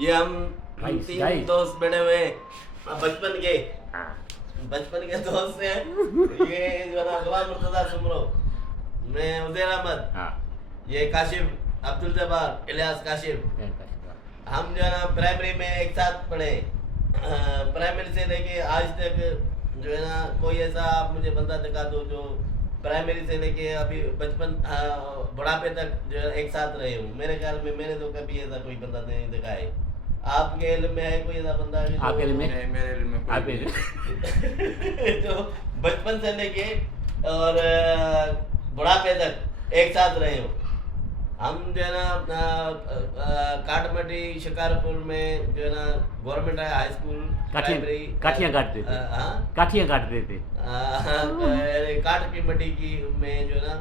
ये हम भाई, तीन भाई। दोस्त बैठे हुए हैं, बचपन के हाँ। बचपन के दोस्त हैं। ये जो है ना गुलाम मुर्तजा सुमरो, मैं उजैर अहमद, हाँ। ये काशिफ अब्दुल जब्बार इलियास काशिफ। हम जो है ना प्राइमरी में एक साथ पढ़े। प्राइमरी से लेके आज तक जो है ना कोई ऐसा आप मुझे बंदा दिखा दो जो प्राइमरी से लेके अभी बचपन बुढ़ापे तक जो है एक साथ रहे हूँ। मेरे ख्याल में मैंने तो कभी ऐसा कोई बंदा नहीं देखा है। आपके इल्म में है कोई ऐसा बंदा कि आपके इल्म में? नहीं, मेरे इल्म में कोई आप भी भेजो। नहीं। जो बचपन से लेके और बुढ़ापे तक एक साथ रहे हो। हम जो है ना काटमटी शिकारपुर में जो है ना गवर्नमेंट हाई स्कूल प्राइमरी काठियाँ काटते थे। हाँ काठियाँ काटते थे। काट की मटी की में जो है ना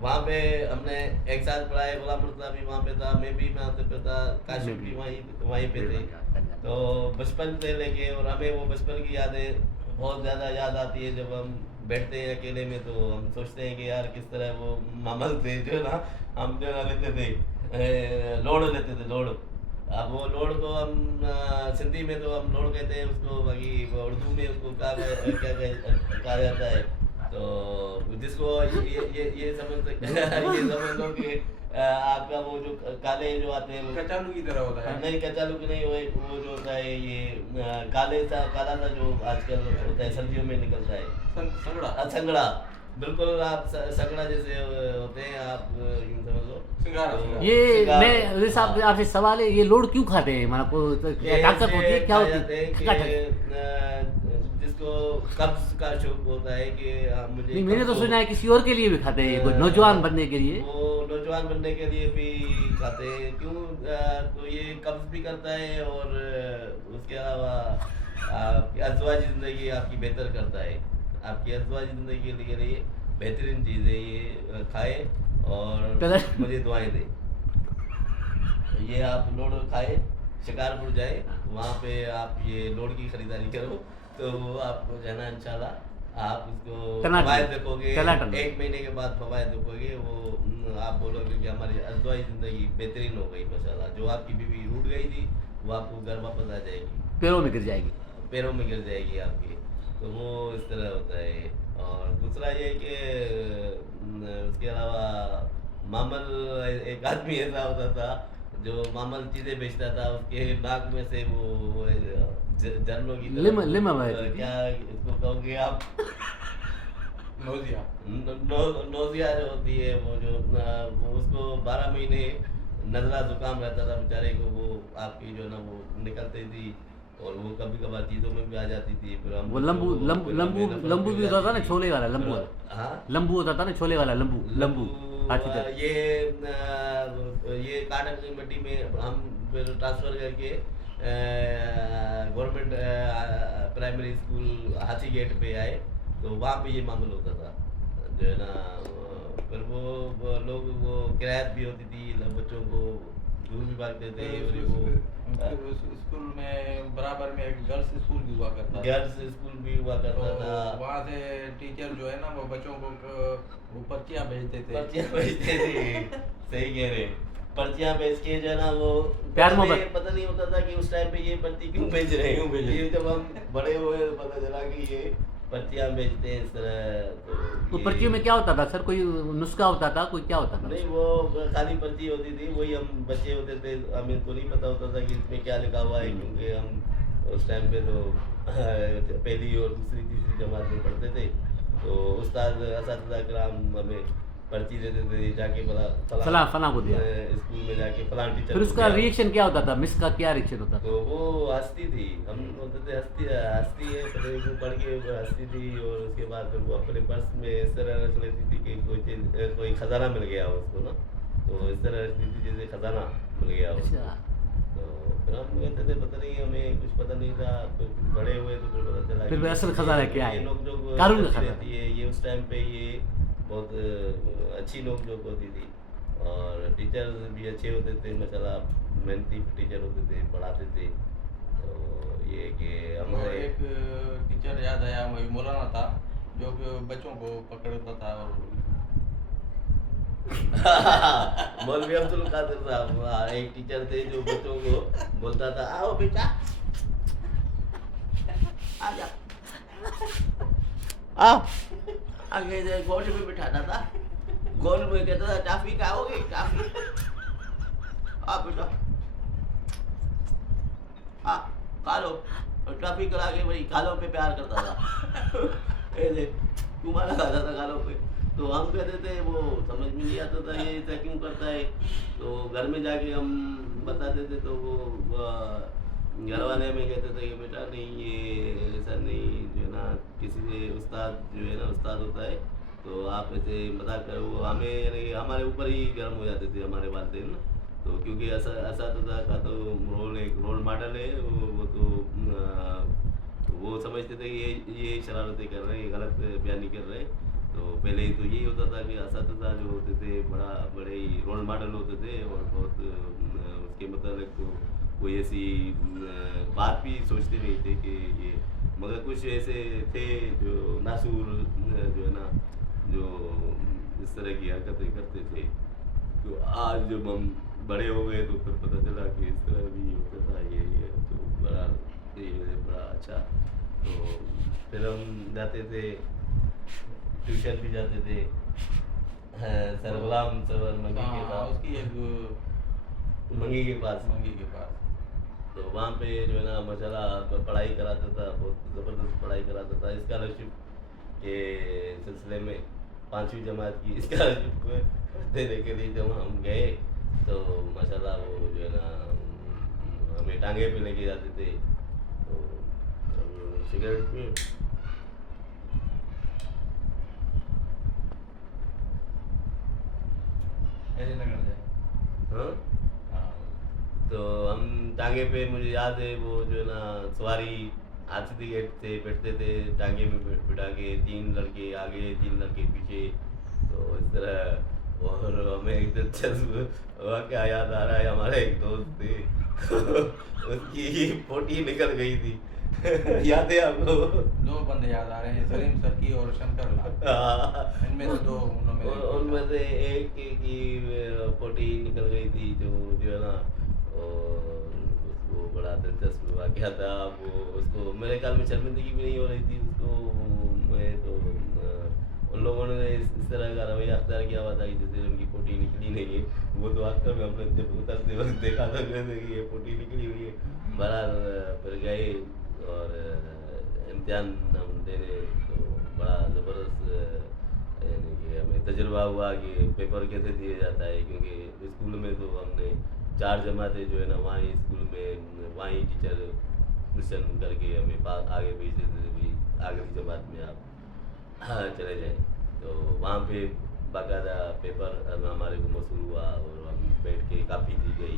वहाँ पे हमने एक साथ पढ़ा है। गुलाम मुर्तजा भी वहाँ पे था, मैं भी वहाँ पे था, काशिफ भी वहीं पे थे। तो बचपन से लेके और हमें वो बचपन की यादें बहुत ज़्यादा याद आती है। जब हम बैठते हैं अकेले में तो हम सोचते हैं कि यार किस तरह वो मामल थे जो ना हम जो ना लेते थे, लोड लेते थे, लोड। अब वो लोड को हम सिंधी में तो हम लोड कहते हैं उसको, बाकी वो उर्दू में उसको कहा जाता है। तो जिसको ये समझ ये समझ लो कि आपका वो जो काले जो आते हैं वो कचालू की तरह होता है। नहीं, कचालू की नहीं, वो जो होता है ये काले सा काला सा जो आजकल होता है सर्दियों में निकलता है, संगड़ा। संगड़ा। बिल्कुल आप संगड़ा जैसे होते हैं, आप यूं समझ लो। सिंगारा, तो सिंगारा। ये सिंगार। मैं जैसे आपसे सवाल है, ये लोड क्यों खाते हैं? माना को ये ताकत होती है, क्या कहा होती जाता है है? कि जिसको कब्ज का शौक होता है कि मुझे नहीं, मैंने तो कब्ज सुना है किसी और के लिए भी खाते हैं, कोई नौजवान बनने के लिए। वो नौजवान बनने के लिए भी खाते हैं। क्यों? तो ये कब्ज भी करता है और उसके अलावा आपकी अज़वाजी ज़िंदगी आपकी बेहतर करता है। आपकी अज़वाजी ज़िंदगी के लिए बेहतरीन चीज़ है ये, खाए और मुझे दुआएं दे। ये आप लोड खाए, शिकारपुर जाए, वहाँ पे आप ये लोड की खरीदारी करो तो वो आपको जो है ना इंशाल्लाह आप उसको टनाटन। फवायद देखोगे। टनाटन। 1 महीने के बाद फवायद देखोगे। वो आप बोलोगे कि हमारी अज़वाई ज़िंदगी बेहतरीन हो गई माशाल्लाह। जो आपकी बीवी रूठ गई थी वो आपको घर वापस आ जाएगी, पैरों में गिर जाएगी। पैरों में गिर जाएगी आपके। तो वो इस तरह होता है। और दूसरा ये है कि उसके अलावा मामल एक आदमी ऐसा होता था जो मामल चीज़ें बेचता था, उसके नाक में से वो झरनों की लिम बहती थी। क्या इसको कहोगे आप? नोजिया। नोजिया जो होती है वो जो वो उसको 12 महीने नजला जुकाम रहता था बेचारे को। वो आपकी जो ना वो निकलती थी और वो कभी कभार चीज़ों में भी आ जाती थी। फिर हम वो लंबू लंबू लंबू लंबू भी होता था ना, छोले वाला लंबू वाला। हाँ, लंबू होता था ना, छोले वाला लंबू लंबू हाथी का। ये काटक की मट्टी में हम फिर ट्रांसफ़र करके गवर्नमेंट प्राइमरी स्कूल हाथी गेट पे आए तो वहाँ पे ये मामूल होता था जो है ना। फिर वो लोग वो किरायत भी होती थी, बच्चों को दूर भी भागते थे। और वो स्कूल में बराबर में एक गर्ल्स स्कूल भी हुआ करता था। गर्ल्स स्कूल भी हुआ करता तो था। वहाँ से टीचर जो है ना वो बच्चों को वो पर्चियाँ भेजते थे। पर्चियाँ भेजते थे, सही कह रहे। पर्चियाँ भेज के जो है ना वो प्यार पहले मोहब्बत। पता नहीं होता था कि उस टाइम पे ये पर्ची क्यों भेज रहे हैं। ये जब हम बड़े हुए तो पता चला कि ये पर्चियाँ भेजते हैं इस तरह। तो ये- पर्चियों में क्या होता था सर? कोई नुस्खा होता था, कोई क्या होता था? नहीं, वो खाली पर्ची होती थी, वही हम बच्चे होते थे, हमें तो नहीं पता होता था कि इसमें क्या लिखा हुआ है। क्योंकि हम उस टाइम पे तो पहली और दूसरी तीसरी जमात में पढ़ते थे। तो उस्ताद असातिज़ा कराम हमें पर्ची देते थे, जाके फलां को दिया। स्कूल में जाके फलां टीचर फिर को उसका दिया। रिएक्शन क्या होता था? मिस का क्या रिएक्शन होता था? तो वो हंसती थी, हम बोलते थे हंसती है, पहले वो पढ़ के वो हंसती थी। और उसके बाद फिर वो अपने पर्स में इस तरह रख लेती थी कि कोई चीज़ कोई खजाना मिल गया हो उसको ना। तो इस तरह रखती थी जैसे खजाना मिल गया हो उसको। अच्छा। तो फिर हम कहते थे पता नहीं, हमें कुछ पता नहीं था। तो बड़े हुए तो फिर पता चला फिर कि असल खजाना क्या है? ये नोक-झोंक कानून का चलती खजाना। रहती है। ये उस टाइम पे ये बहुत अच्छी नोक-झोंक होती थी। और टीचर भी अच्छे होते थे माशाल्लाह, मेहनती टीचर होते थे, पढ़ाते थे। तो ये कि और हमारे एक टीचर याद आया, वही मौलाना था जो कि बच्चों को पकड़ता था और मौलवी अब्दुल कादिर साहब, हाँ, एक टीचर थे जो बच्चों को बोलता था आओ बेटा आ जा आ आगे से गोद में बिठाता था, गोद में कहता था टाफी खाओगे टाफी, आ बेटा आ खा लो, और टाफी करा के भाई गालों पे प्यार करता था। ऐसे तुम्हारा खाता था गालों पे, तो हम कहते थे वो समझ में नहीं आता था ये ऐसा क्यों करता है, तो घर में जाके हम बताते थे तो वो घर वाले हमें कहते थे कि बेटा नहीं ये ऐसा नहीं, जो है ना किसी से उस्ताद जो है ना उस्ताद होता है, तो आप ऐसे मजाक करो, वो हमें यानी हमारे ऊपर ही गर्म हो जाते थे हमारे वालिदैन ना, तो क्योंकि असातिज़ा का तो रोल एक रोल मॉडल है वो तो वो समझते थे कि ये शरारतें कर रहे हैं, गलत बयानी कर रहे हैं, तो पहले तो यही होता था कि असातिज़ा जो होते थे बड़े ही रोल मॉडल होते थे, और बहुत उसके मतलब तो कोई ऐसी बात भी सोचते नहीं थे कि ये, मगर कुछ ऐसे थे जो नासूर जो है ना जो इस तरह की हरकतें करते थे, तो आज जब हम बड़े हो गए तो फिर पता चला कि इस तरह भी होता था ये तो बड़ा अच्छा, तो फिर हम जाते थे ट्यूशन भी जाते थे, सर गुलाम सर मंगी के पास, उसकी एक मंगी के पास, तो वहाँ पे जो है ना माशाल्लाह पढ़ाई कराता था, बहुत ज़बरदस्त पढ़ाई कराता था, स्कॉलरशिप के सिलसिले में 5वीं जमात की स्कॉलरशिप देने के लिए जब हम गए तो माशाल्लाह वो जो है ना हमें टांगे पे लेके जाते थे, तो सिगरेट में ऐसे न कर जाए। हाँ, हाँ, तो हम टांगे पे, मुझे याद है वो जो है ना सवारी आती गेट से बैठते थे टांगे में बिठा के, 3 लड़के आगे 3 लड़के पीछे, तो इस तरह, और हमें एक दिलचस्प वाक़या याद आ रहा है, हमारे एक दोस्त थे उसकी पोटी निकल गई थी याद है आपको? 2 बंदे याद आ रहे हैं, सलीम सर्की और शंकर लाल, इनमें से 2 उनमें से एक की पोटी निकल गई थी, जो है ना, और उसको बड़ा दिलचस्प वाक़या था, वो उसको मेरे ख्याल में शर्मिंदगी भी नहीं हो रही थी उसको, मैं तो उन लोगों ने इस तरह का रवैया अख्तियार किया हुआ था कि जैसे उनकी पोटी निकली नहीं है, वो तो अक्सर में हमने जब उतरते वक्त देखा था कि ये पोटी निकली हुई है, बहरहाल फिर गए और इम्तिहान हम देने, तो बड़ा ज़बरदस्त यानी कि हमें तजुर्बा हुआ कि पेपर कैसे दिया जाता है, क्योंकि स्कूल में तो हमने 4 जमातें जो है ना वहीं स्कूल में वहीं टीचर क्वेश्चन करके हमें आगे भेज देते थे, भाई आखिरी जमात में आप चले जाएँ, तो वहाँ पे बाकायदा पेपर हमारे को मौसूल हुआ, और हम बैठ के कापी दी गई,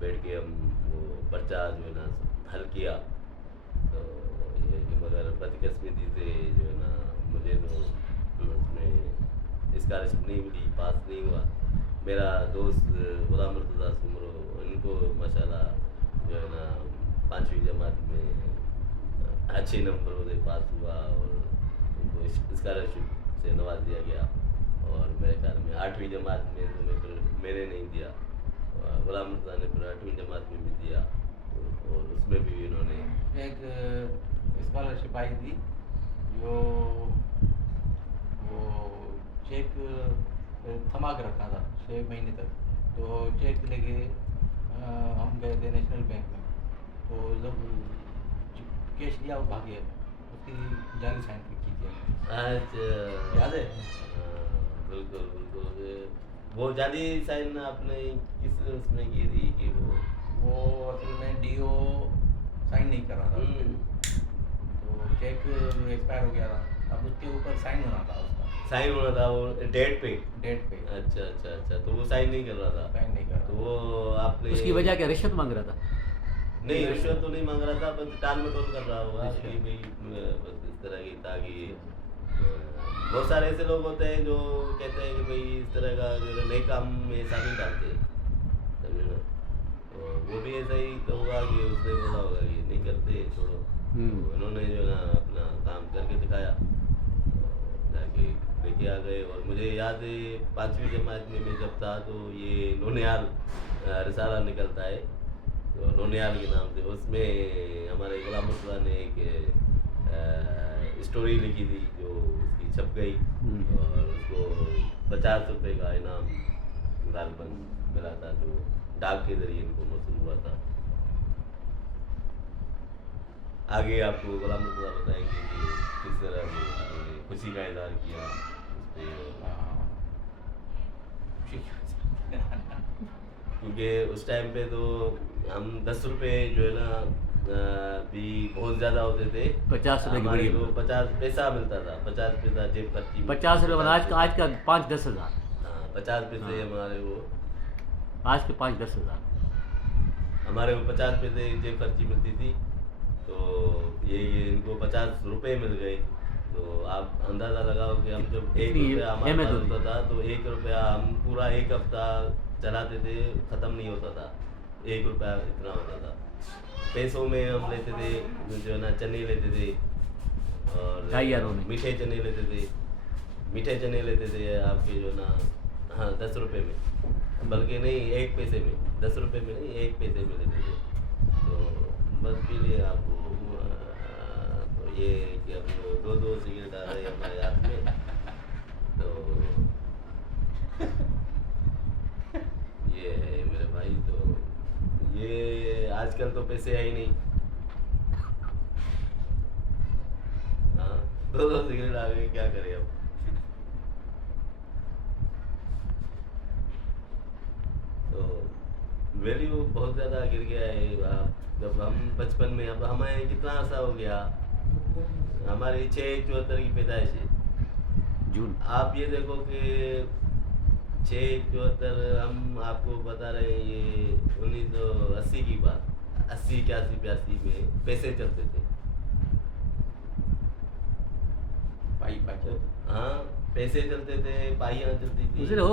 बैठ के हम वो पर्चा जो है ना हल किया, तो ये कि मगर बदकिस्मती से जो है ना मुझे तो उसमें स्कॉलरशिप नहीं मिली, पास नहीं हुआ। मेरा दोस्त गुलाम मुर्तज़ा सुमरो, इनको माशाल्लाह जो है ना 5वीं जमात में अच्छे नंबरों से पास हुआ, और उनको स्कॉलरशिप से नवाज दिया गया, और मेरे ख्याल में 8वीं जमात में तो मैंने नहीं दिया, गुलाम मुर्तज़ा ने फिर 8वीं जमात में भी दिया, और उसमें भी इन्होंने एक स्कॉलरशिप आई थी जो वो चेक थमा के रखा था 6 महीने तक, तो चेक लेके हम गए थे नेशनल बैंक में, तो जब कैश लिया वो भागे, उसकी जाली साइन की थी हमने। आज याद है? बिल्कुल बिल्कुल, वो जाली साइन आपने किस उसमें की थी कि वो असल में डीओ साइन नहीं कर रहा था उस पे, तो चेक एक्सपायर हो गया था, अब उसके ऊपर साइन होना था, उसका साइन होना था वो डेट पे। अच्छा, तो वो साइन नहीं कर रहा था, साइन नहीं कर तो रहा वो आपने उसकी वजह क्या, रिश्वत मांग रहा था? नहीं, रिश्वत तो नहीं मांग रहा था, बस टाल मटोल कर रहा होगा अच्छा। कि भाई बस इस तरह की, ताकि बहुत सारे ऐसे लोग होते हैं जो कहते हैं कि भाई इस तरह का जो है नए काम में ऐसा नहीं डालते, समझे ना, तो वो भी ऐसा ही तो हुआ कि उसने बोला होगा कि नहीं करते, छोड़ो, तो इन्होंने जो है ना अपना काम करके दिखाया, जाके लेके आ गए। और मुझे याद है 5वीं जमात में मैं जब था तो ये नोनियाल रिसाला निकलता है, तो नोनियाल के नाम से उसमें हमारे गुलाम मुर्तज़ा ने एक स्टोरी लिखी थी जो उसकी छप गई और उसको 50 रुपये का इनाम गालबन मिला था जो डाक के जरिए इनको मौसूल हुआ था। आगे आपको गुलाम मुर्तज़ा बताएंगे कि किस तरह वो खुशी का इजहार किया उस पे, क्योंकि उस टाइम पे तो हम 10 रुपये जो है ना भी बहुत ज़्यादा होते थे। 50 रुपए की हमारे बड़ी को 50 पैसा मिलता था, 50 पैसा जेब खर्ची में। 50 रुपये आज का 5-10 हज़ार, हाँ 50 पैसे हाँ। हमारे वो आज के 5-10 हज़ार। हमारे को 50 पैसे जेब खर्ची मिलती थी, तो ये इनको 50 रुपये मिल गए। तो आप अंदाज़ा लगाओ कि हम जब 1 इतनी रुपया हमारे अहमियत पास होती। होता था तो 1 रुपया हम पूरा 1 हफ्ता चलाते थे, ख़त्म नहीं होता था। 1 रुपया इतना होता था। पैसों में हम लेते थे जो है ना चने लेते थे और 2,500 में। मीठे चने लेते थे, मीठे चने लेते थे आपके जो ना, हाँ 10 रुपये में, बल्कि नहीं 1 पैसे में, 10 रुपये में नहीं 1 पैसे में लेते थे। तो बस के लिए आपको तो ये कि अब 2-2 सिगरेट आ रहे हैं हमारे हाथ में, तो ये है मेरे भाई। तो ये आजकल तो पैसे है ही नहीं। हाँ 2-2 सिगरेट आ गए, क्या करें अब। तो वैल्यू बहुत ज़्यादा गिर गया है। जब हम बचपन में, अब हमें कितना अर्सा हो गया, हमारी 6/74 की पैदाइश है। जून। आप ये देखो कि 6/74 हम आपको बता रहे हैं, ये 1980 की बात, 80, 81, 82 में पैसे चलते थे। पाई हाँ पैसे चलते थे, पाइयाँ चलती थी। दूसरे हो